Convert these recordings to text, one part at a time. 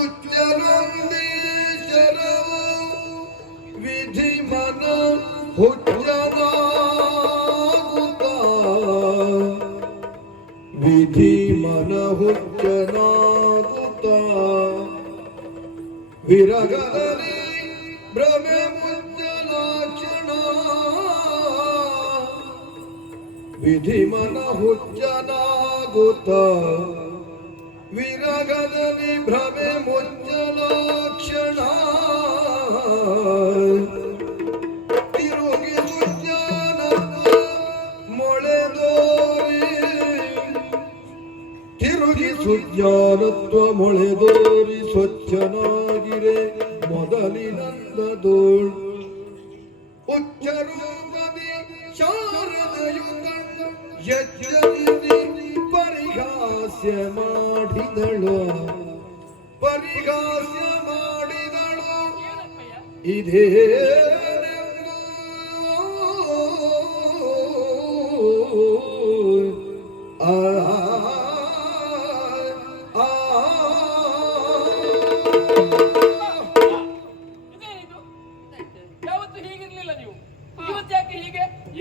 ಚುಚ್ಚರಂದೀಶರವು ವಿಧಿ ಮನ ಹುಚ್ಚನಾಗುತ್ತ ವಿಧಿ ಮನ ಹುಚ್ಚನಾಗುತ್ತ ವಿರಗದಲ್ಲಿ ಭ್ರಮೆ ಮುಚ್ಚಲಾಕ್ಷಣ ವಿಧಿ ಮನ ಹುಚ್ಚನಾಗುತ್ತ ವಿರಗದಲ್ಲಿ ಭ್ರಮೆ ಮುಚ್ಚಲಾಕ್ಷಣ ತಿರುಗಿ ಸುಜ್ಞಾನತ್ವ ಮೊಳೆದೋರಿ ತಿರುಗಿ ಸುಜ್ಞಾನತ್ವ ಮೊಳೆದೋರಿ ಸ್ವಚ್ಛನಾಗಿರೆ ಮೊದಲಿನಂದದೋಳ್ ಉಚ್ಚರೂಪದಿ ಶಾರದಯುತ ಎಚ್ಚರಿಸಿ ಪರಿಹಾಸ್ಯ ಮಾಡಿದಳು ಪರಿಹಾಸ್ಯ ಮಾಡಿದಳು ಇದೇ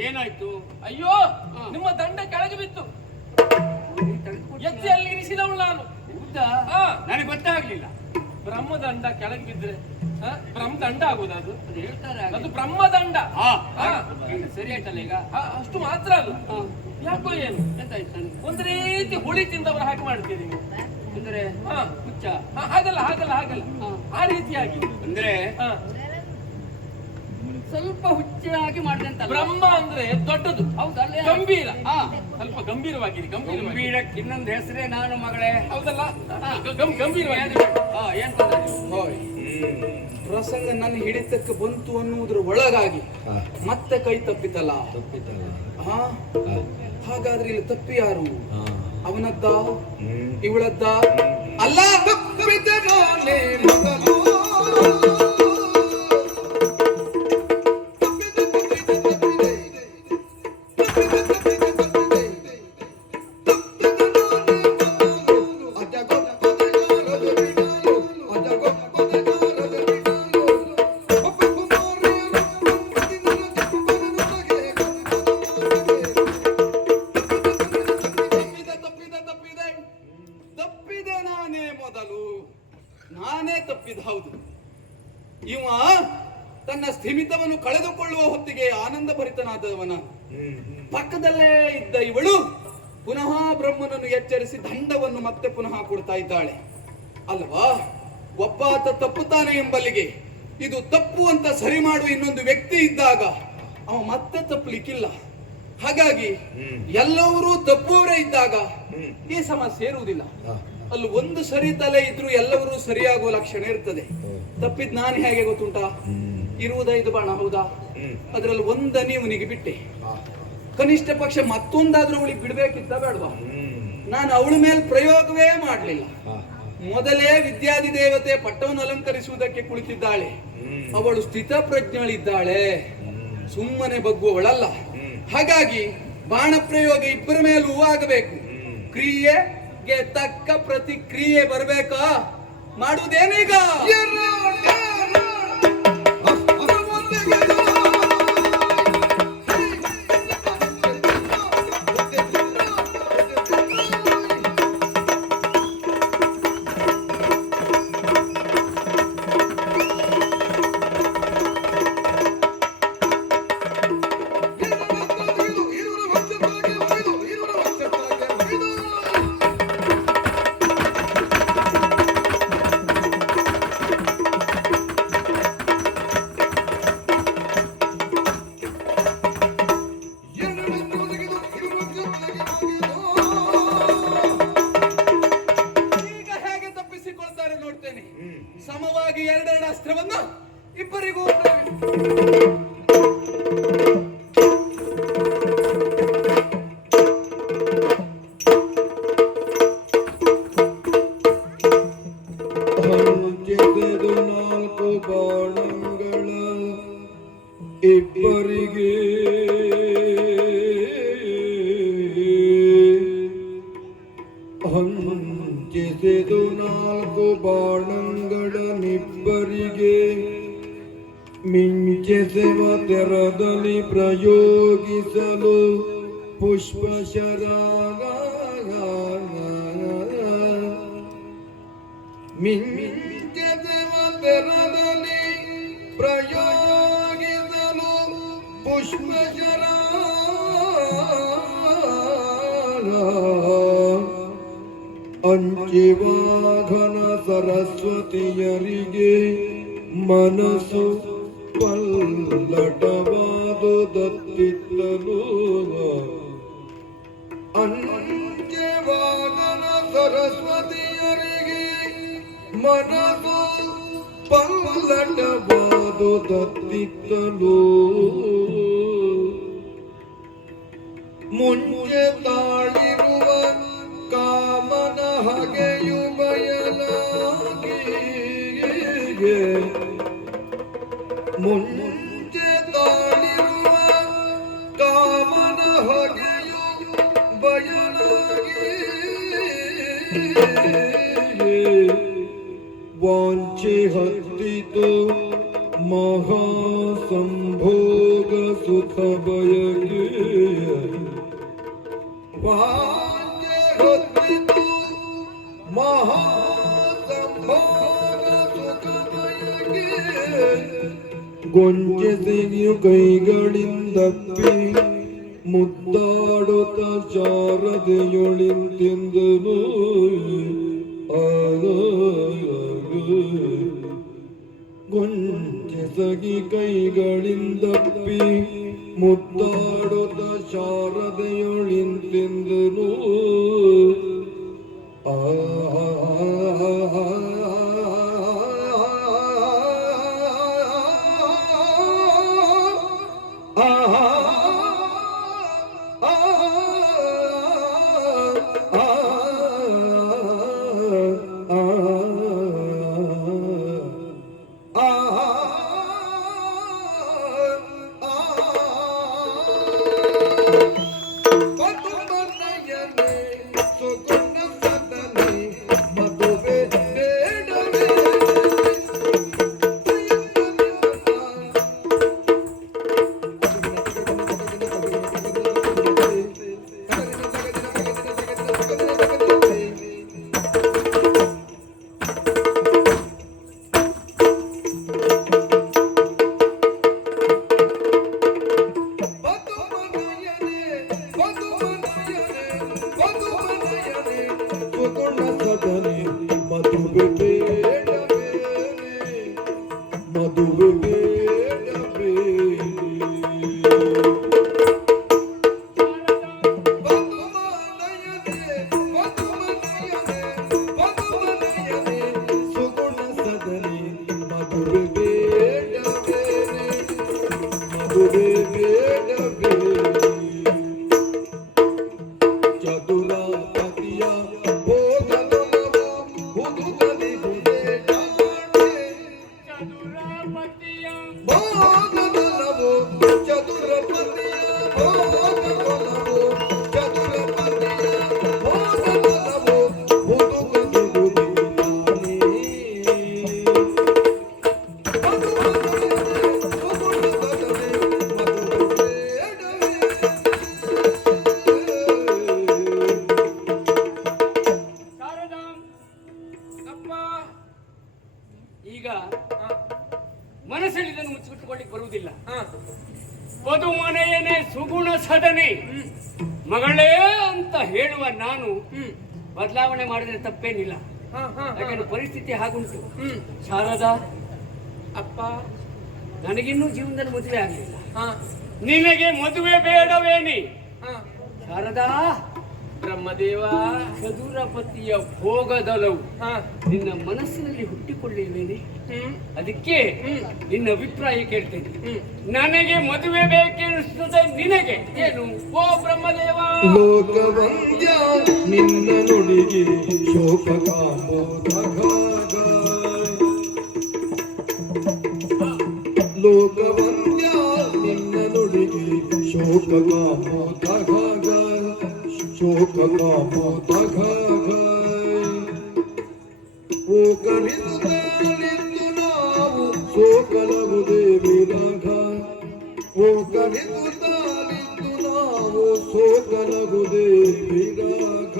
ಏನಾಯ್ತು? ಅಯ್ಯೋ, ನಿಮ್ಮ ದಂಡ ಕೆಳಗೆ ಬಿತ್ತು. ಎಚ್ಚೆಯಲ್ಲಿ ಇರಿಸಿದವಳು ನಾನು. ನನಗೆ ಗೊತ್ತಾಗ್ಲಿಲ್ಲ. ಬ್ರಹ್ಮದಂಡ ಕೆಳಗೆ ಬಿದ್ರೆ ಬ್ರಹ್ಮದಂಡ ಆಗುದು ಅದು ಹೇಳ್ತಾರೆ. ಅದು ಬ್ರಹ್ಮದಂಡ. ಸರಿ ಆಯ್ತಲ್ಲ ಈಗ? ಅಷ್ಟು ಮಾತ್ರ ಅಲ್ಲ. ಯಾಕೋ ಏನು ಒಂದ್ ರೀತಿ ಹುಳಿ ತಿಂದವರು ಹಾಗೆ ಮಾಡ್ತೀರಿ ನೀವು. ಅಂದ್ರೆ ಹುಚ್ಚ? ಹಾಗಲ್ಲ ಹಾಗಲ್ಲ ಹಾಗಲ್ಲ, ಆ ರೀತಿಯಾಗಿ. ಅಂದ್ರೆ ಸ್ವಲ್ಪ ಹುಚ್ಚಾಗಿ ಮಾಡಿದೆ ಅಂತ. ಬ್ರಹ್ಮ ಅಂದ್ರೆ ದೊಡ್ಡದು, ಹೌದಲ್ಲ? ಗಂಭೀರ, ಸ್ವಲ್ಪ ಗಂಭೀರವಾಗಿರಿ. ಗಂಭೀರಕ್ಕೆ ಇನ್ನೊಂದು ಹೆಸರೇ ನಾನು ಮಗಳೇ, ಹೌದಲ್ಲ? ಗಂಭೀರವಾಗಿ ಏನ್ ಪ್ರಸಂಗ ನನ್ನ ಹಿಡಿತಕ್ಕೆ ಬಂತು ಅನ್ನುವುದ್ರ ಒಳಗಾಗಿ ಮತ್ತೆ ಕೈ ತಪ್ಪಿತಲ್ಲ. ಹಾಗಾದ್ರೆ ಇಲ್ಲಿ ತಪ್ಪಿ ಯಾರು? ಅವನದ್ದ ಇವಳದ್ದ? ಅಲ್ಲ, ತಪ್ಪಿದ ನಾನೇ ಮೊದಲು. ನಾನೇ ತಪ್ಪಿದ. ಹೌದು, ಇವ ತನ್ನ ಸ್ಥಿಮಿತವನ್ನು ಕಳೆದುಕೊಳ್ಳುವ ಹೊತ್ತಿಗೆ ಆನಂದ ಭರಿತನಾದವನ ಪಕ್ಕದಲ್ಲೇ ಇದ್ದ ಇವಳು ಪುನಃ ಬ್ರಹ್ಮನನ್ನು ಎಚ್ಚರಿಸಿ ದಂಡವನ್ನು ಮತ್ತೆ ಪುನಃ ಕೊಡ್ತಾ ಇದ್ದಾಳೆ ಅಲ್ವಾ? ಒಬ್ಬಾತ ತಪ್ಪುತ್ತಾನೆ ಎಂಬಲ್ಲಿಗೆ ಇದು ತಪ್ಪು ಅಂತ ಸರಿ ಮಾಡುವ ಇನ್ನೊಂದು ವ್ಯಕ್ತಿ ಇದ್ದಾಗ ಅವ ಮತ್ತೆ ತಪ್ಪಲಿಕ್ಕಿಲ್ಲ. ಹಾಗಾಗಿ ಎಲ್ಲರೂ ತಪ್ಪುವರೇ ಇದ್ದಾಗ ಈ ಸಮಸ್ಯೆ ಇರುವುದಿಲ್ಲ. ಅಲ್ಲಿ ಒಂದು ಸರಿ ತಲೆ ಇದ್ರೂ ಎಲ್ಲರೂ ಸರಿಯಾಗುವ ಲಕ್ಷಣ ಇರ್ತದೆ. ತಪ್ಪಿದ್ ನಾನು ಹೇಗೆ ಗೊತ್ತುಂಟಾ? ಇರುವುದ ಇದು ಬಾಣ, ಹೌದಾ? ಅದ್ರಲ್ಲಿ ಒಂದನಿ ಇವನಿಗೆ ಬಿಟ್ಟೆ. ಕನಿಷ್ಠ ಪಕ್ಷ ಮತ್ತೊಂದಾದ್ರೂ ಅವಳಿಗೆ ಬಿಡ್ಬೇಕಿತ್ತ ಬೇಡವಾ? ನಾನು ಅವಳ ಮೇಲೆ ಪ್ರಯೋಗವೇ ಮಾಡಲಿಲ್ಲ. ಮೊದಲೇ ವಿದ್ಯಾಧಿ ದೇವತೆ ಪಟ್ಟವನ್ನು ಅಲಂಕರಿಸುವುದಕ್ಕೆ ಕುಳಿತಿದ್ದಾಳೆ. ಅವಳು ಸ್ಥಿತ ಪ್ರಜ್ಞಳಿದ್ದಾಳೆ, ಸುಮ್ಮನೆ ಬಗ್ಗುವವಳಲ್ಲ. ಹಾಗಾಗಿ ಬಾಣ ಪ್ರಯೋಗ ಇಬ್ಬರ ಮೇಲೂ ಆಗಬೇಕು. ಕ್ರಿಯೆಗೆ ತಕ್ಕ ಪ್ರತಿಕ್ರಿಯೆ ಬರಬೇಕಾ? ಮಾಡುವುದೇನೀಗ? ಸಮವಾಗಿ ಎರಡೆರಡು ಅಸ್ತ್ರವನ್ನು ಇಬ್ಬರಿಗೂ ನಾಲ್ಕು ಬಾಣಗಳ ಇಬ್ಬರಿಗೆ ಹಂಚಿಸಿದು ನಾಲ್ಕು ನಾಲ್ಕು ಬಾಣಂಗಳ ನಿಬ್ಬರಿಗೆ ಮಿಂಚೆ ಸೆವ ತೆರದಲ್ಲಿ ಪ್ರಯೋಗಿಸಲು ಪುಷ್ಪಶರಾಗ ಮಿಂಚೆ ಸೆವ ತೆರದಲ್ಲಿ ಪ್ರಯೋಗಿಸಲು ಪುಷ್ಪಶರಾಗ ಅಂಚಿವಾಘನ ಸರಸ್ವತಿಯರಿಗೆ ಮನಸ್ಸು ಪಲ್ಲಟವಾದು ದತ್ತಿತ್ತಲು ಅಂಚಿವಾಘನ ಸರಸ್ವತಿಯರಿಗೆ ಮನಸ್ಸು ಪಲ್ಲಟವಾದು ದತ್ತಿತ್ತಲು ಮುಂಚೆ ತಾಳಿರುವ ಕಾಮನ ಹಗೆಯು ಬಯಲಾಗಿ ಮುಂಚೆ ತಾಳಿರುವ ಕಾಮನ ಹಗೆಯು ಬಯಲಾಗಿ ವಾಂಛೆ ಹತ್ತಿತು ಮಹಾಸಂಭೋಗ ಸುಖ ಬಯಕೆ ವಾಂಛೆ ಹತ್ತಿತು ಮಹಾಸಂಭೋಗ ಸುಖ ಬಯಕೆ ಗೊಂಚೆ ತೆಗೆಯು ಕೈಗಳಿಂದಪ್ಪಿ ಮುದ್ದಾಡುತ್ತ ಶಾರದೆಯೊಳಿಂತೆಂದನು ಗೊಂಚೆ ಸಗಿ ಕೈಗಳಿಂದಪ್ಪಿ ಮುದ್ದಾಡುತ್ತ ಶಾರದೆಯೊಳಿಂತೆಂದನು ಈಗ ಮನಸ್ಸಲ್ಲಿ ಇದನ್ನು ಮುಚ್ಚಿಬಿಟ್ಟುಕೊಳ್ಳಿಕ್ಕೆ ಬರುವುದಿಲ್ಲ. ವಧು ಮನೆಯೇ ಸುಗುಣ ಸದನೆ ಮಗಳೇ ಅಂತ ಹೇಳುವ ನಾನು ಬದಲಾವಣೆ ಮಾಡಿದ್ರೆ ತಪ್ಪೇನಿಲ್ಲ. ಯಾಕಂದ್ರೆ ಪರಿಸ್ಥಿತಿ ಹಾಗುಂಟು. ಶಾರದಾ ಅಪ್ಪ, ನನಗಿನ್ನೂ ಜೀವನದಲ್ಲಿ ಮದುವೆ ಆಗಲಿಲ್ಲ. ನಿನಗೆ ಮದುವೆ ಬೇಡವೇನಿ? ಶಾರದಾ, ಬ್ರಹ್ಮದೇವ ಚದುರಪತಿಯ ಭೋಗದಲವು ನಿನ್ನ ಮನಸ್ಸಿನಲ್ಲಿ ಹುಟ್ಟಿಕೊಳ್ಳಿಲ್ವೇನೆ? ಅದಕ್ಕೆ ನಿನ್ನ ಅಭಿಪ್ರಾಯ ಕೇಳ್ತೇನೆ. ನನಗೆ ಮದುವೆ ಬೇಕೆನಿಸುತ್ತದೆ, ನಿನಗೆ ಏನು? ಓ ಬ್ರಹ್ಮದೇವ, ಲೋಕವಂದ್ಯ ನಿನ್ನ ನುಡಿಗೆ ಶೋಕ ಲೋಕವಂದ್ಯ ನಿನ್ನ ನುಡಿಗೆ ಶೋಕ ಶೋಕ ಓ ಕಲಿಸುತ್ತಲಿದ್ದು ನಾವು ಸೋಕಲವುದೇ ವಿರಾಗ ಓ ಕಲಿಸುತ್ತಲಿದ್ದು ನಾವು ಸೋಕಲವುದೇ ವಿರಾಗ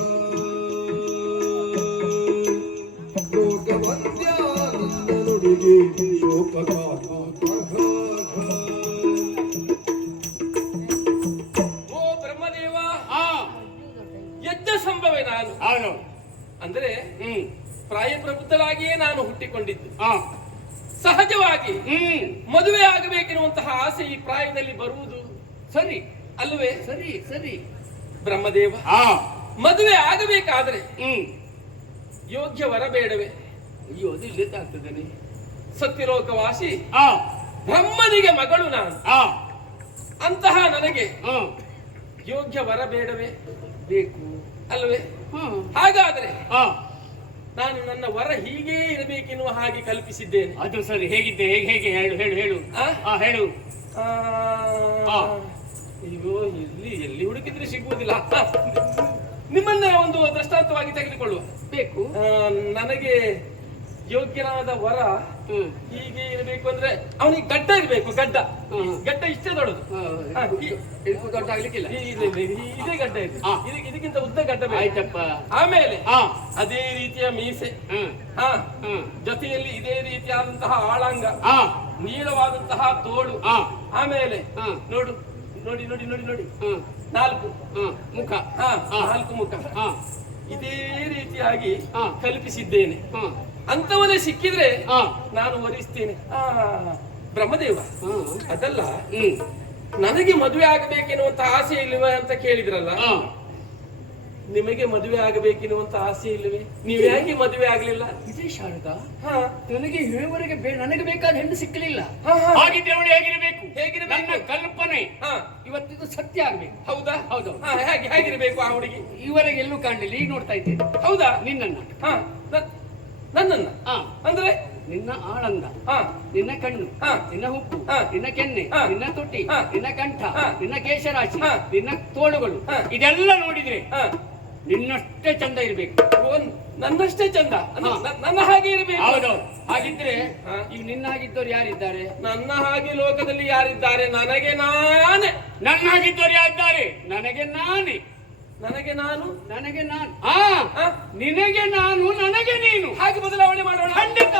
ಲೋಕವಂದ್ಯ ನಿನ್ನ ನುಡಿಗೆ ಶೋಕ ಓ ಬ್ರಹ್ಮದೇವ ಯಜ್ಞ ಸಂಭವೇ ನಾನು ಅಂದ್ರೆ ಪ್ರಾಯಪ್ರಬುದ್ಧರಾಗಿಯೇ ನಾನು ಹುಟ್ಟಿಕೊಂಡಿದ್ದು ಸಹಜವಾಗಿ ಮದುವೆ ಆಗಬೇಕಿರುವಂತಹ ಆಸೆ ಈ ಪ್ರಾಯದಲ್ಲಿ ಬರುವುದು ಸರಿ ಅಲ್ಲವೇ? ಸರಿ ಸರಿ ಬ್ರಹ್ಮದೇವ, ಮದುವೆ ಆಗಬೇಕಾದ್ರೆ ಯೋಗ್ಯ ವರ ಬೇಡವೇ? ಅಯ್ಯೋ ಅದು ಇಲ್ಲದಾಗ್ತದೇನೆ. ಸತ್ಯಲೋಕವಾಸಿ ಬ್ರಹ್ಮನಿಗೆ ಮಗಳು ನಾನು, ಅಂತಹ ನನಗೆ ಯೋಗ್ಯ ವರ ಬೇಡವೇ? ಬೇಕು ಅಲ್ಲವೇ? ಹಾಗಾದ್ರೆ ನಾನು ನನ್ನ ವರ ಹೀಗೇ ಇರಬೇಕೆನ್ನುವ ಹಾಗೆ ಕಲ್ಪಿಸಿದ್ದೇನೆ. ಅದು ಸರಿ. ಹೇಗಿದ್ದೆ? ಹೇಗೆ ಹೇಳು ಹೇಳು ಹೇಳು ಹೇಳು. ಅಯ್ಯೋ ಎಲ್ಲಿ ಎಲ್ಲಿ ಹುಡುಕಿದ್ರೆ ಸಿಗುವುದಿಲ್ಲ. ನಿಮ್ಮನ್ನ ಒಂದು ದೃಷ್ಟಾಂತವಾಗಿ ತೆಗೆದುಕೊಳ್ಳುವ. ಬೇಕು ನನಗೆ ಯೋಗ್ಯನಾದ ವರ ಹೀಗೆ ಇರಬೇಕು ಅಂದ್ರೆ ಅವನಿಗೆ ಗಡ್ಡ ಇರಬೇಕು. ಗಡ್ಡ ಇಷ್ಟೇ ದೊಡ್ಡದು, ದೊಡ್ಡ ಆಗ್ಲಿಕ್ಕಿಲ್ಲ. ಇದೇ ಗಡ್ಡ ಇದೆ, ಇದಕ್ಕಿಂತ ಉದ್ದ ಗಡ್ಡ ಆಯ್ತಪ್ಪ. ಆಮೇಲೆ ಅದೇ ರೀತಿಯ ಮೀಸೆ, ಜೊತೆಯಲ್ಲಿ ಇದೇ ರೀತಿಯಾದಂತಹ ಆಳಂಗ, ನೀಳವಾದಂತಹ ತೋಳು, ಆಮೇಲೆ ನೋಡು ನೋಡಿ ನೋಡಿ ನೋಡಿ ನೋಡಿ ನಾಲ್ಕು ಮುಖ, ನಾಲ್ಕು ಮುಖ, ಇದೇ ರೀತಿಯಾಗಿ ಕಲ್ಪಿಸಿದ್ದೇನೆ. ಅಂತವನೇ ಸಿಕ್ಕಿದ್ರೆ ನಾನು ವರಿಸ್ತೇನೆ. ಬ್ರಹ್ಮದೇವ, ಅದಲ್ಲ, ನನಗೆ ಮದುವೆ ಆಗಬೇಕೆನ್ನುವಂತ ಆಸೆ ಇಲ್ಲವೇ ಅಂತ ಕೇಳಿದ್ರಲ್ಲ, ನಿಮಗೆ ಮದುವೆ ಆಗಬೇಕೆನ್ನುವಂತ ಆಸೆ ಇಲ್ಲವೇ? ನೀವು ಯಾಕೆ ಮದುವೆ ಆಗ್ಲಿಲ್ಲ? ಇದೇ ಶಾರದಾ, ನನಗೆ ಹೇಳುವವರೆಗೆ ನನಗೆ ಬೇಕಾದ ಹೆಣ್ಣು ಸಿಕ್ಕಲಿಲ್ಲ. ಹಾಗಿದ್ರೆ ಅವಳು ಹೇಗಿರಬೇಕು? ನನ್ನ ಕಲ್ಪನೆ ಇವತ್ತಿದು ಸತ್ಯ ಆಗ್ಬೇಕು. ಹೌದಾ? ಹೌದು. ಹೇಗಿರಬೇಕು ಆ ಹುಡುಗಿ? ಇವರೆಗೆ ಎಲ್ಲೂ ಕಾಣಲಿಲ್ಲ, ಈಗ ನೋಡ್ತಾ ಇದ್ದೇನೆ. ಹೌದಾ? ನಿನ್ನನ್ನ ನನ್ನನ್ನ ಅಂದ್ರೆ ನಿನ್ನ ಆಳಂದ, ನಿನ್ನ ಕಣ್ಣು, ನಿನ್ನ ಹುಬ್ಬು, ನಿನ್ನ ಕೆನ್ನೆ, ನಿನ್ನ ತುಟಿ, ನಿನ್ನ ಕಂಠ, ನಿನ್ನ ಕೇಶರಾಶಿ, ನಿನ್ನ ತೋಳುಗಳು, ಇದೆಲ್ಲ ನೋಡಿದ್ರೆ ನಿನ್ನಷ್ಟೇ ಚಂದ ಇರ್ಬೇಕು. ನನ್ನಷ್ಟೇ ಚಂದ, ನನ್ನ ಹಾಗೆ ಇರ್ಬೇಕು. ಹೌದೌದು. ಹಾಗಿದ್ರೆ ಈಗ ನಿನ್ನ ಹಾಗಿದ್ದವ್ರು ಯಾರಿದ್ದಾರೆ? ನನ್ನ ಹಾಗೆ ಲೋಕದಲ್ಲಿ ಯಾರಿದ್ದಾರೆ? ನನಗೆ ನಾನೇ. ನನ್ನ ಹಾಗಿದ್ದವ್ರು ಯಾರಿದ್ದಾರೆ? ನನಗೆ ನಾನೇ. ನನಗೆ ನಾನು, ನನಗೆ ನಾನು, ನಿನಗೆ ನಾನು, ನನಗೆ ನೀನು. ಹಾಗೆ ಬದಲಾವಣೆ ಮಾಡೋಣ. ಖಂಡಿತ.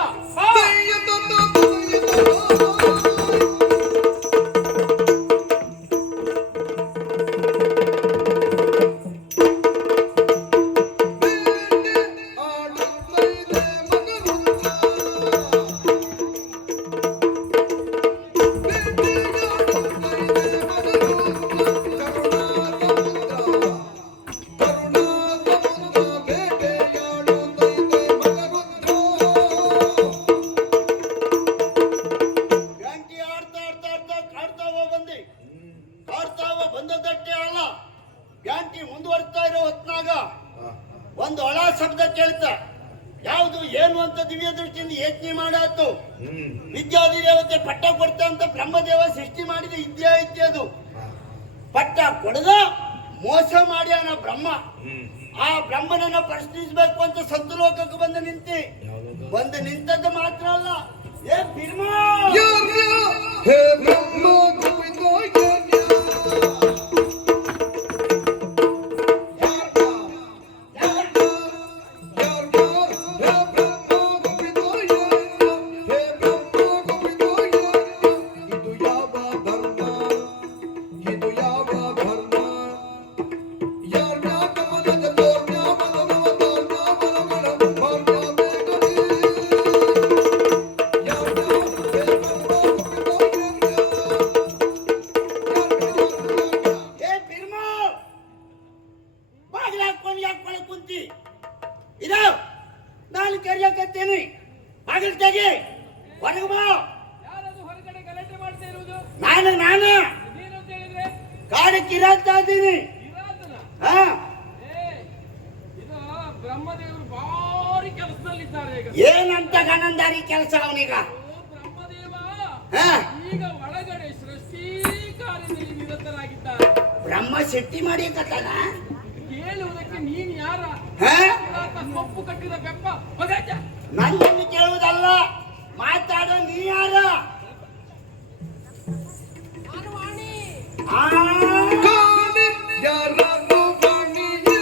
ಒಂದು ಒಳ ಶಬ್ದ ಕೇಳ್ತ ಯಾವುದು ಏನು ಅಂತ ದಿವ್ಯ ದೃಷ್ಟಿಯಿಂದ ಯೋಚನೆ ಮಾಡಾತು. ವಿದ್ಯಾದಿ ದೇವತೆ ಪಟ್ಟ ಕೊಡ್ತ ಅಂತ ಬ್ರಹ್ಮದೇವ ಸೃಷ್ಟಿ ಮಾಡಿದ ಇದ್ಯದು ಪಟ್ಟ ಕೊಡದ ಮೋಸ ಮಾಡ್ಯಾನ ಬ್ರಹ್ಮ. ಆ ಬ್ರಹ್ಮನನ್ನ ಪ್ರಶ್ನಿಸಬೇಕು ಅಂತ ಸತ್ತಲೋಕಕ್ಕೆ ಬಂದು ನಿಂತದ್ದು ಮಾತ್ರ ಅಲ್ಲ, ಏ ಬಿರ್ಮ ಹೇ ಬ್ರಹ್ಮ ನಾನು ಕರೆಯಕತ್ತೇನೆ, ಬಾಗಿಲು ತೆಗಿ, ಹೊರಗೆ ಬಾ. ಹೊರಗಡೆ ಗಲಾಟೆ ಮಾಡ್ತಾ ಇರುವುದು ನಾನು ಕಾಡಕ್ಕೆ ಇರಾಗ್ತಾ ಇದ್ದೀನಿ. ಇದು ಬ್ರಹ್ಮದೇವರು ಭಾರಿ ಕೆಲಸದಲ್ಲಿದ್ದಾರೆ. ಏನಂತ ಗನಂದಾರಿ ಕೆಲಸ ಅವನೀಗ? ಬ್ರಹ್ಮದೇವ ಈಗ ಒಳಗಡೆ ಸೃಷ್ಟಿ ಕಾರ್ಯದಲ್ಲಿ ನಿರತರಾಗಿದ್ದಾರೆ. ಬ್ರಹ್ಮ ಸೃಷ್ಟಿ ಮಾಡಿ ಕತ್ತಾನ ಕೇಳುವುದಕ್ಕೆ ನೀನ್ ಯಾರ? ಕೊಪ್ಪು ಕಟ್ಟಿದ ಬೆಪ್ಪ ನನ್ನನ್ನು ಕೇಳುವುದಲ್ಲ, ಮಾತಾಡೋ ನೀ ಯಾರ? ಆ ಕಾಣೆ ಯಾರನ್ನು ಕಾಣಿಯೇ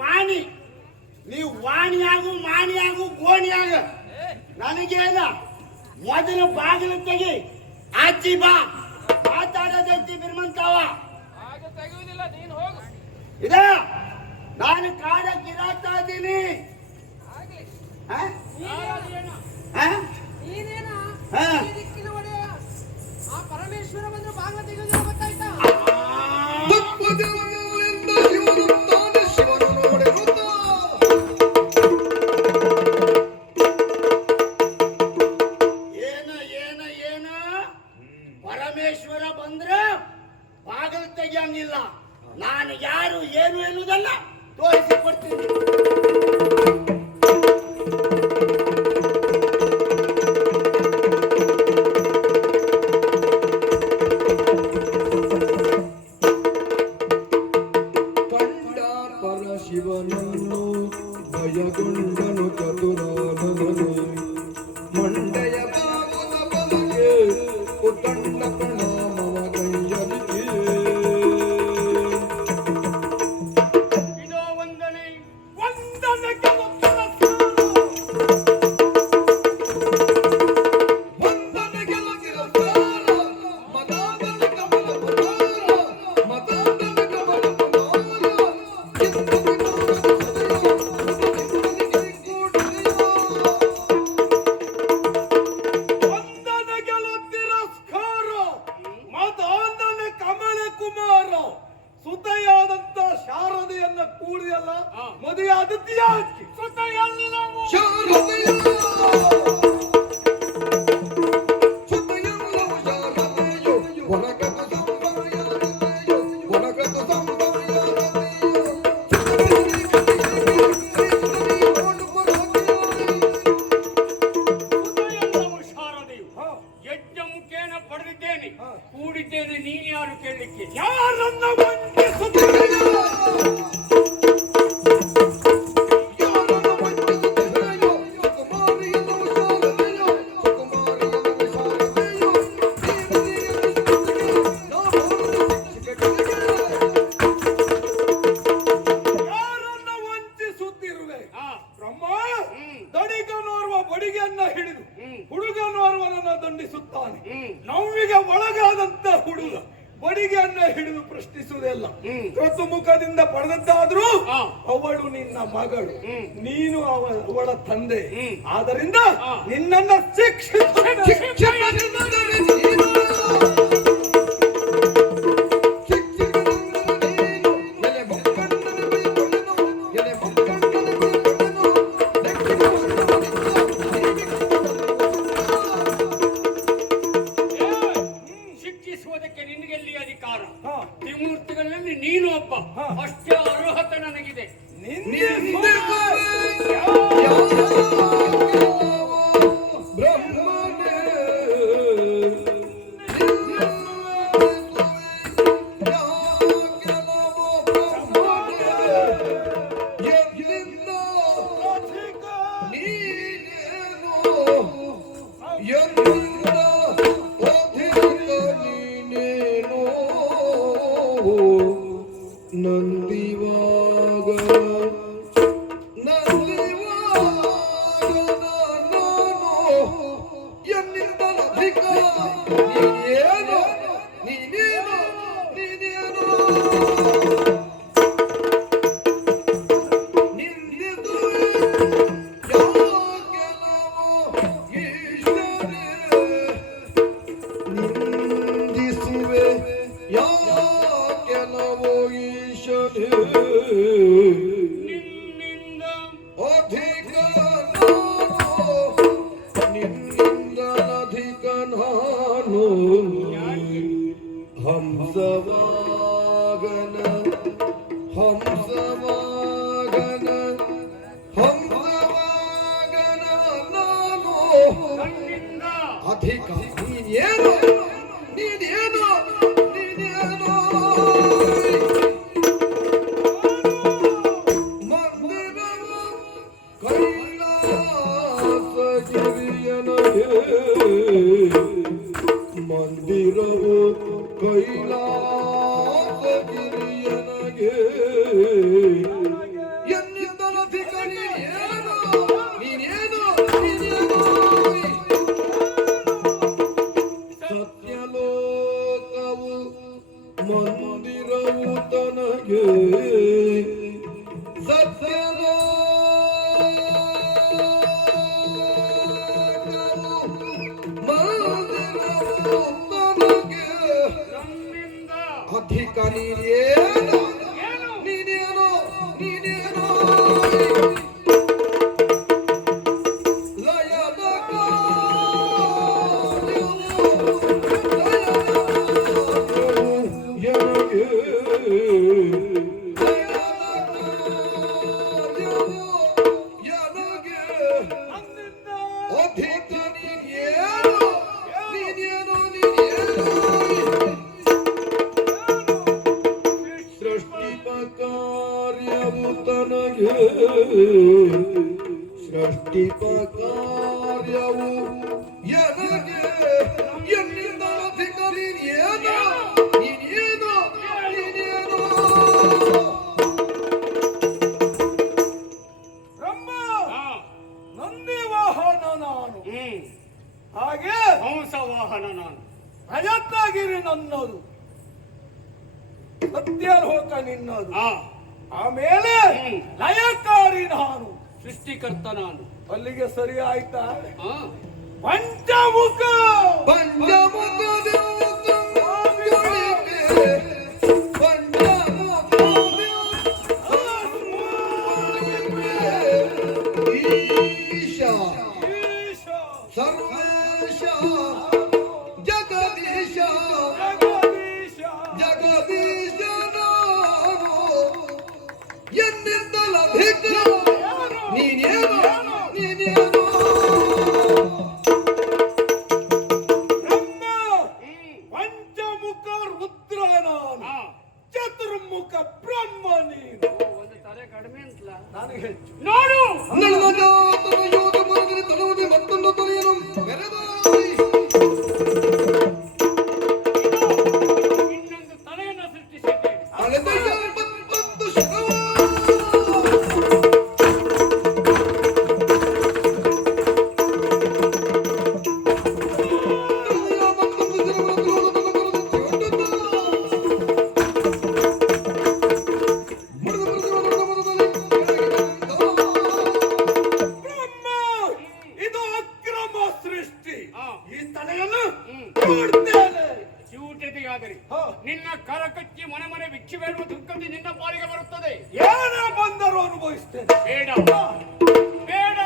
ವಾಣಿ ನೀವು ವಾಣಿಯಾಗು ಮಾಣಿಯಾಗು ಗೋಣಿಯಾಗ ನನಗೇನ ಮೊದಲು ಬಾಗಿಲು ತೆಗಿ, ಆಚಿ ಬಾ, ಮಾತಾಡೋದೈತಿ ಬಿರ್ಮಂತಾವ ಹಾಗೆ ತೆಗೆಯುವುದಿಲ್ಲ, ನೀನು ಹೋಗು. ಇದ ನಾನು ಕಾಡ ಕಿರಾತಾ ಇದ್ದೀನಿ. ಆ ಪರಮೇಶ್ವರ ಬಂದ್ರೆ ಬಾಗಿಲು ತೆಗೆಯೋದಿಲ್ಲ, ಗೊತ್ತಾಯ್ತಾ? ತಪ್ಪದೆಲ್ಲಿಂದ ಇವನು ತಾನೇ ಶಿವನು ನೋಡಿರುತ್ತ. ಏನ ಪರಮೇಶ್ವರ ಬಂದ್ರೆ ಬಾಗಿಲು ತೆಗಿಯಂಗಿಲ್ಲ. ನಾನು ಯಾರು ಏನು ಎನ್ನುವುದನ್ನ ತೋರಿಸಿಕೊಡ್ತೀನಿ. ಕಂಡ ಪರಶಿವನನ್ನು ಭಯಗೊಂಡನು ಚತುರಾನನನು. ಮಂಡೆಯ ಬಾಗುದ ಬಲಗೆ ಉತ್ತಂಡ ಪ್ರಣಾಮವ ಕೈಯಲಿಕೆ. ಇದೋ ವಂದನೆ ವಂದನೆಗೆ ಲಗಿರಸಾರ, ಮದಾದನ ಕಮಲ ಪದಾರ, ಮದಾದನ ಕಮಲ ಪದಾರ. ಇಂದು ವಿನೋದದ ಹೃದಯ, ಹೃದಯದಲ್ಲಿ ಕೂಡಿದೆಯೋ. ವಂದನೆಗೆಲ ತಿರಸ್ಕಾರ, ಮದಾಂಧನ ಕಮಲ ಕುಮಾರ, ಸುತೆಯಾದಂತ ಶಾರದೆಯನ್ನ ಕೂಡಿಯಲ್ಲ ಮದುವೆ ಆದದ್ಯಾಕೆ? ಸುತೆಯಲ್ಲವು ಶಾರದೆಯ ಸುತೆಯಲ್ಲವು ಶಾರದೆಯೋ, ಹೊರಗದ ಸಂಭವ ಯಾರದೆಯೋ, ಹೊರಗದ ಸಂಭವ ಯಾರದೆಯೋ. ಸುತೆಯಲ್ಲವು ಶಾರದೆಯು ಯಜ್ಞ ಮುಖೇನ ಪಡೆದಿದ್ದೇನೆ, ಕೂಡಿದ್ದೇನೆ. ನೀನು ಯಾರು ಕೇಳಲಿಕ್ಕೆ? ಯಾರನ್ನ ವಂದಿಸುತ್ತೀಯೋ? ಯಾರನ್ನು ವಂದಿಸುತ್ತಿದೆಯೋ, ಸುಕುಮಾರಿಯಲ್ಲವು ಶಾರದೆಯೋ, ಸುಕುಮಾರಿಯಲ್ಲವು ಶಾರದೆಯೋ. ಯಾರನ್ನ ವಂಚಿಸುತ್ತಿರುವೆ? ಆ, ಬ್ರಹ್ಮ ದಡಿಗನೋರ್ವ ಬಡಿಗೆಯನ್ನ ಹಿಡಿದು ಹುಡುಗನೋರ್ವನನ್ನ ದಂಡಿಸುತ್ತಾನೆ. ನೋವಿಗೆ ಒಳಗಾದಂತ ಹುಡುಗ ಬಡಿಗೆಯನ್ನ ಹಿಡಿದು ಪ್ರಶ್ನಿಸುವುದಿಲ್ಲ. ಮುಖದಿಂದ ಪಡೆದದ್ದಾದ್ರೂ ಅವಳು ನಿನ್ನ ಮಗಳು, ನೀನು ಅವಳ ತಂದೆ. ಆದ್ದರಿಂದ ನಿನ್ನನ್ನ ಶಿಕ್ಷಿಸುವುದಕ್ಕೆ ನಿನಗೆಲ್ಲಿ ಅಧಿಕಾರ? ತ್ರಿಮೂರ್ತಿಗಳಲ್ಲಿ ನೀನು ಒಬ್ಬ, ಅಷ್ಟೇ ಅರ್ಹತೆ ನನಗಿದೆ. ನಂದಿವಾಗ ನಂದಿವಾಗ ಹಂಸವಾಗನ ಹಂಸವಾಗನ ಹಂಸವಾಗನ ನಾನು ನನ್ನಿಂದ ಅಧಿಕ ನೀನೇನು ನೀನೇನು ನೀನೇನು ಮಂದಿರವು ಕೈಲಾಸಗಿರಿಯನಗೆ ಮಂದಿರವು ಕೈಲಾಸಗಿರಿಯನಗೆ ಎನ್ನಿಂದಲಧಿಕ ನೀನೇನು ನೀನೇನು ನೀನೇನು ಸತ್ಯಲೋಕವು ಮಂದಿರವು ತನಗೆ ಮಂದಿರವು ತನಗೆ ನನ್ನಿಂದ ಅಧಿಕ ನೀನೇನು ಏನು ನೀನೇನು ನೀನೇನು ಲಯದ ಕಾರ್ಯವು ಎನಗೆ ಎನಗೆ ಅಧಿಕ ನೀನೇನು ನೀನೇನು ನೀನೇನು ಸೃಷ್ಟಿಪಕಾರ್ಯವು ತನಗೆ ಸೃಷ್ಟಿಪಕಾರ್ಯವು ಎನಗೆ ಎನ್ನಿಂದ ಅಧಿಕ ನೀನೇನು ನೀನೇನು ನೀನೇನು ಬ್ರಹ್ಮ ಹಾ. ನಂದಿ ವಾಹನ ನಾನು ಹಾಗೆ ಹಂಸವಾಹನ ನಾನು. ರಜತಗಿರಿ ನನ್ನದು, ಸತ್ಯಲೋಕ ನಿನ್ನದು. ಆ, ಆಮೇಲೆ ಹ್ಮ್. ಲಯಕಾರಿ ನಾನು. ಸೃಷ್ಟಿಕರ್ತ ನಾನು. ಅಲ್ಲಿಗೆ ಸರಿ ಆಯ್ತಾ? ಆ, ಪಂಚಮುಖ ಈಶ ಸರ್ವೇಶ ಜಗದೀಶ ಜಗದೀಶ ಜಗದೀಶ ನಾನು ಎನ್ನಿಂದಲಧಿಕ ನೀನೇನು ನೀನೇನು ಬ್ರಹ್ಮ ಪಂಚಮುಖ ರುದ್ರ ನಾನು, ಆ. ಚತುರ್ಮುಖ ಬ್ರಹ್ಮ ನೀನು. ಒಂದು ತಲೆ ಕಡಿಮೆ ಅಂತಲ್ಲ ನನಗೆ ಹೆಚ್ಚು. ನೋಡು. ನನ್ನ ಜಾತನ ಯೋಗ ಮರದಲ್ಲಿ ತಲುವುದೇ ಮತ್ತೊಂದು ತಲೆಯನ್ನು ಬೆರೆದಾಯಿ ಇನ್ನೊಂದು ತಲೆಯನ್ನು ಸೃಷ್ಟಿಸಿದ್ದೇನೆ. ಅಳೆದ ಮತ್ತೊಂದು ಶರವ ಬ್ರಹ್ಮ ಇದು ಅಕ್ರಮ ಸೃಷ್ಟಿ. ಆ. ಈ ತಲೆಯನ್ನು ಹ್ಮ್. ನೋಡ್ತೇನೆ. ಚೂಟತೆಯಾಗಲಿ ಹಾ. ನಿನ್ನ ಕರ ಕಚ್ಚಿ ಮನೆ ಮನೆ ಬಿಚ್ಚಿ ಬೇಡುವ ದುಃಖದಿ ನಿನ್ನ ಪಾಲಿಗೆ ಬರುತ್ತದೆ. ಏನೇ ಬಂದರೂ ಅನುಭವಿಸ್ತೇನೆ. ಬೇಡ ಬೇಡ ಬೇಡ.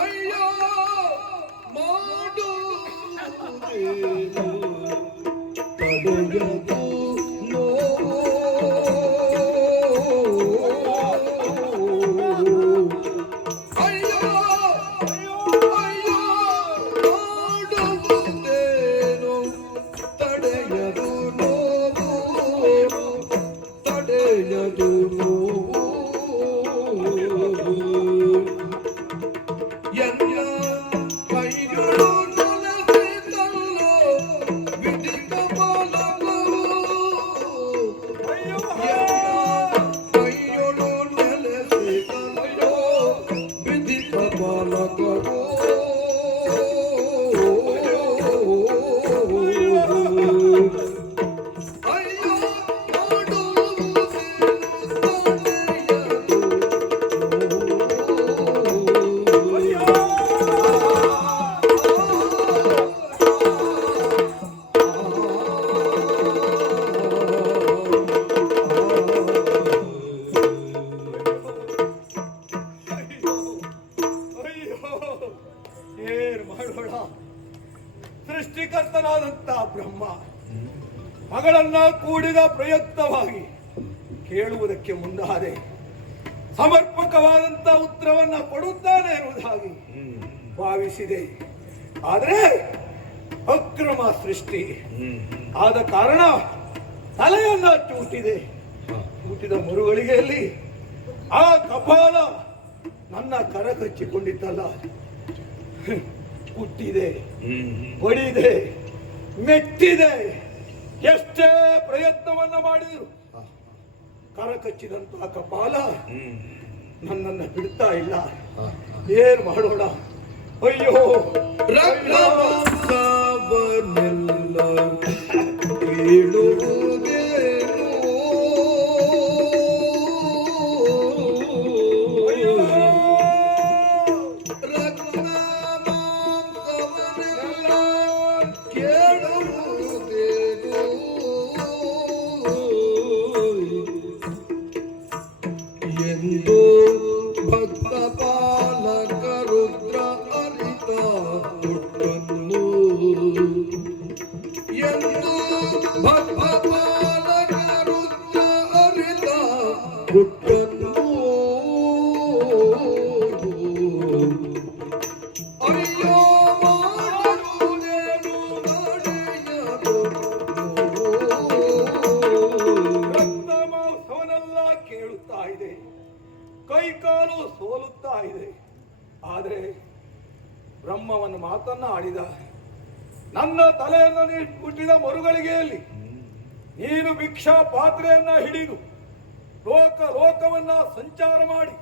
ಅಯ್ಯೋ ಮಾಡುವುದೇನು ತಡೆಯದು ನೋವು ಮಾತುಗಳನ್ನ ಕೂಡಿದ ಪ್ರಯುಕ್ತವಾಗಿ ಕೇಳುವುದಕ್ಕೆ ಮುಂದಾದೆ ಸಮರ್ಪಕವಾದಂತ ಉತ್ತರವನ್ನ ಕೊಡುತ್ತಾನೆ ಎನ್ನುವುದಾಗಿ ಭಾವಿಸಿದೆ. ಆದರೆ ಅಕ್ರಮ ಸೃಷ್ಟಿ ಆದ ಕಾರಣ ತಲೆಯನ್ನ ಚೂಟಿದೆ. ಚೂಟಿದ ಮರುಗಳಿಗೆಯಲ್ಲಿ ಆ ಕಪಾಲ ನನ್ನ ಕರಕಚ್ಚಿಕೊಂಡಿದ್ದಲ್ಲ, ಕುಟ್ಟಿದೆ, ಹೊಡಿದೆ, ಮೆಟ್ಟಿದೆ. ಎಷ್ಟೇ ಪ್ರಯತ್ನವನ್ನ ಮಾಡಿದ್ರು ಕರಕಚ್ಚಿದಂತಹ ಕಪಾಲ ನನ್ನನ್ನು ಬಿಡ್ತಾ ಇಲ್ಲ. ಏನ್ ಮಾಡೋಣ? ಅಯ್ಯೋ ರಕ್ತವನ್ನೆಲ್ಲ ಕೇಳುವುದೇನು? ಅಯ್ಯೋ ರಕ್ತವನ್ನೆಲ್ಲ ಕೇಳುವುದೇನು? ಎಂದು ಭಕ್ತ ಪಾಲಕ ರುದ್ರ ಅರಿತ ಹುಟ್ಟನ್ನು ಎಂದು ಭಕ್ತ ಪಾಲಕ ರುದ್ರ ಅರಿತ ಹುಟ್ಟನ್ನು ಅಯ್ಯೋ ಮಾಡುವುದೇನು ನಡೆಯದು? ರಕ್ತ ಮಾಂಸವನ್ನೆಲ್ಲ ಕೇಳುತ್ತಾ ಇದೆ, ಕೈ ಕಾಲು ಸೋಲುತ್ತಾ ಇದೆ. ಆದರೆ ಬ್ರಹ್ಮವನ್ನು ಮಾತನ್ನ ಆಡಿದ ನನ್ನ ತಲೆಯನ್ನು ನೀ ಹುಟ್ಟಿದ ಮರುಗಳಿಗೆಯಲ್ಲಿ ನೀನು ಭಿಕ್ಷಾ ಪಾತ್ರೆಯನ್ನ ಹಿಡಿದು ಲೋಕವನ್ನ ಸಂಚಾರ ಮಾಡಿ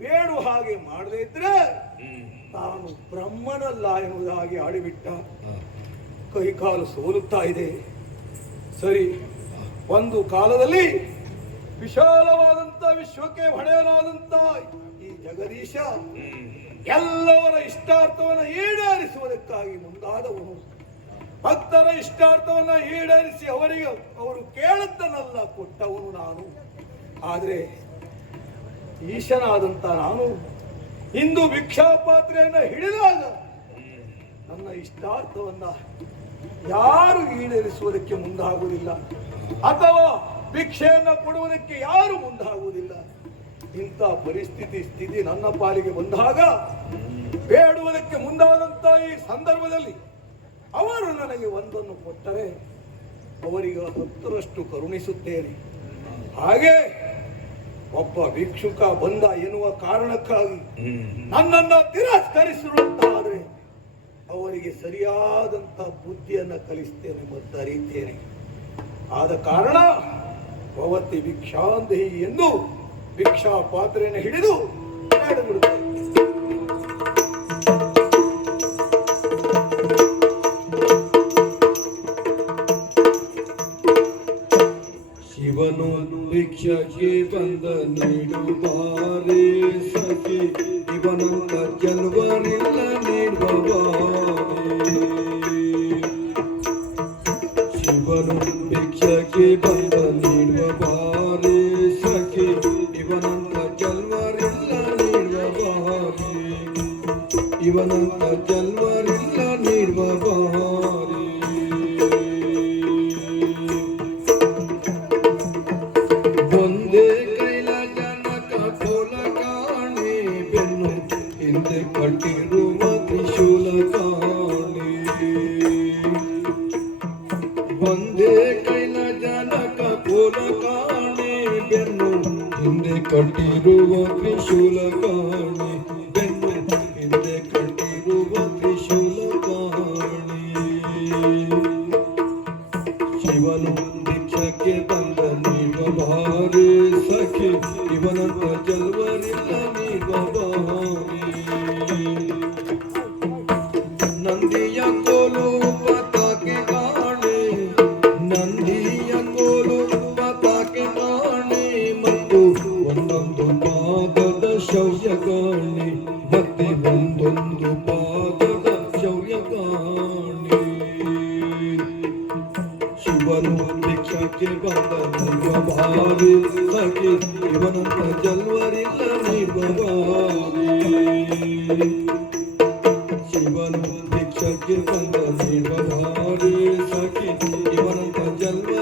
ಬೇಡು ಹಾಗೆ ಮಾಡದೇ ಇದ್ರೆ ತಾನು ಬ್ರಹ್ಮನಲ್ಲ ಎನ್ನುವುದಾಗಿ ಆಡಿಬಿಟ್ಟ. ಕೈ ಕಾಲು ಸೋಲುತ್ತಾ ಇದೆ. ಸರಿ, ಒಂದು ಕಾಲದಲ್ಲಿ ವಿಶಾಲವಾದಂತ ವಿಶ್ವಕ್ಕೆ ಹೊಣೆಯನಾದಂತ ಈ ಜಗದೀಶ ಎಲ್ಲವರ ಇಷ್ಟಾರ್ಥವನ್ನು ಈಡೇರಿಸುವುದಕ್ಕಾಗಿ ಮುಂದಾದವನು. ಭಕ್ತರ ಇಷ್ಟಾರ್ಥವನ್ನ ಈಡೇರಿಸಿ ಅವರು ಕೇಳದ್ದನ್ನೆಲ್ಲ ಕೊಟ್ಟವನು ನಾನು. ಆದರೆ ಈಶನಾದಂತ ನಾನು ಇಂದು ಭಿಕ್ಷಾ ಪಾತ್ರೆಯನ್ನ ಹಿಡಿದಾಗ ನನ್ನ ಇಷ್ಟಾರ್ಥವನ್ನ ಯಾರು ಈಡೇರಿಸುವುದಕ್ಕೆ ಮುಂದಾಗುವುದಿಲ್ಲ, ಅಥವಾ ಭಿಕ್ಷೆಯನ್ನ ಕೊಡುವುದಕ್ಕೆ ಯಾರು ಮುಂದಾಗುವುದಿಲ್ಲ. ಇಂಥ ಸ್ಥಿತಿ ನನ್ನ ಪಾಲಿಗೆ ಬಂದಾಗ ಬೇಡುವುದಕ್ಕೆ ಮುಂದಾದಂತ ಈ ಸಂದರ್ಭದಲ್ಲಿ ಅವರು ನನಗೆ ಒಂದನ್ನು ಕೊಟ್ಟರೆ ಅವರಿಗೆ 10ರಷ್ಟು ಕರುಣಿಸುತ್ತೇನೆ. ಹಾಗೆ ಒಬ್ಬ ಭಿಕ್ಷುಕ ಬಂದ ಎನ್ನುವ ಕಾರಣಕ್ಕಾಗಿ ನನ್ನನ್ನು ತಿರಸ್ಕರಿಸಿರುವಂತಾದರೆ ಅವರಿಗೆ ಸರಿಯಾದಂತ ಬುದ್ಧಿಯನ್ನು ಕಲಿಸ್ತೇನೆ ಮತ್ತು ಅರಿತೇನೆ. ಆದ ಕಾರಣ ಭವತಿ ಭಿಕ್ಷಾಂದೇಹಿ ಎಂದು ಭಿಕ್ಷಾ ಪಾತ್ರೆಯನ್ನು ಹಿಡಿದು ನಡೆದುಬಿಡುತ್ತೇನೆ. ಶಿವನು ಭಿಕ್ಷಕ್ಕೆ ಬಂದ ನೀಡುವಾರೆ ಸಖಿ, ಇವನಂತ ಕೆಲವರಿಲ್ಲ ನೀಡುವಾರೆ. ಶಿವನು ಭಿಕ್ಷಕ್ಕೆ ಬಂದ ನೀಡುವಾರೆ ಸಖಿ, ಇವನಂತ ಕೆಲವರಿಲ್ಲ ನೀಡುವಾರೆ. ಇವನಂತ ಕೆಲವರಿಲ್ಲ ನೀಡುವಾರೆ. ಒಂದೇ ಕೈಲ ಜನಕ ಕೋಲ ಕಾಣೆ, ಬೆನ್ನು ಹಿಂದೆ ಕಟ್ಟಿರುವ ತ್ರಿಶೂಲ ಕಾಣೆ. ಒಂದೇ ಕೈಲ ಜನಕ ಕೋಲ ಕಾಣೆ, ಬೆನ್ನು ಹಿಂದೆ ಕಟ್ಟಿರುವ ತ್ರಿಶೂಲ ಕಾಣೆ. ಬೆನ್ನು ಹಿಂದೆ ಕಟ್ಟಿರುವ ತ್ರಿಶೂಲ ಕಾಣೆ. ಶಿವನು ಭಿಕ್ಷಕ್ಕೆ ಬಂದ ನೀಡುವಾರೆ ಸಖಿ, ಇವನಂತ ಜಲ್ವರಿಲ್ಲ ನೀಡುವಾರೆ. ನಂದಿಯ ಕೋಲು ಪತಾಕೆ ಕಾಣೆ, ನಂದಿಯ ಕೋಲು ಪತಾಕೆ ಕಾಣೆ, ಮತ್ತು ಒಂದೊಂದು ಪಾದದ ಶೌರ್ಯ ಕಾಣೆ, ಮತ್ತೆ ಒಂದೊಂದು ಪಾದದ ಶೌರ್ಯ ಕಾಣೆ. ಶಿವನು ಭಿಕ್ಷಕ್ಕೆ ಬಂದ ನೀಡುವಾರೆ ಸಖಿ, ಇವನಂತ ಜಲ್ವರಿಲ್ಲ ನೀಡುವಾರೆ. ಶಿವನು ಭಿಕ್ಷಕ್ಕೆ ಬಂದ ನೀಡುವಾರೆ ಸಖಿ, ಇವನಂತ ಜಲ್ವ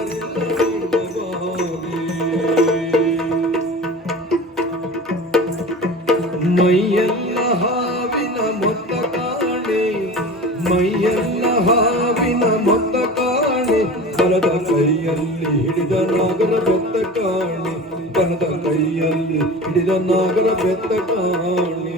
ಬಲದ ಕೈಯಲ್ಲಿ ಹಿಡಿದ ನಾಗರ ಬೆತ್ತ ಕಾಣಿ ಬಲದ ಕೈಯಲ್ಲಿ ಹಿಡಿದ ನಾಗರ ಬೆತ್ತ ಕಾಣಿ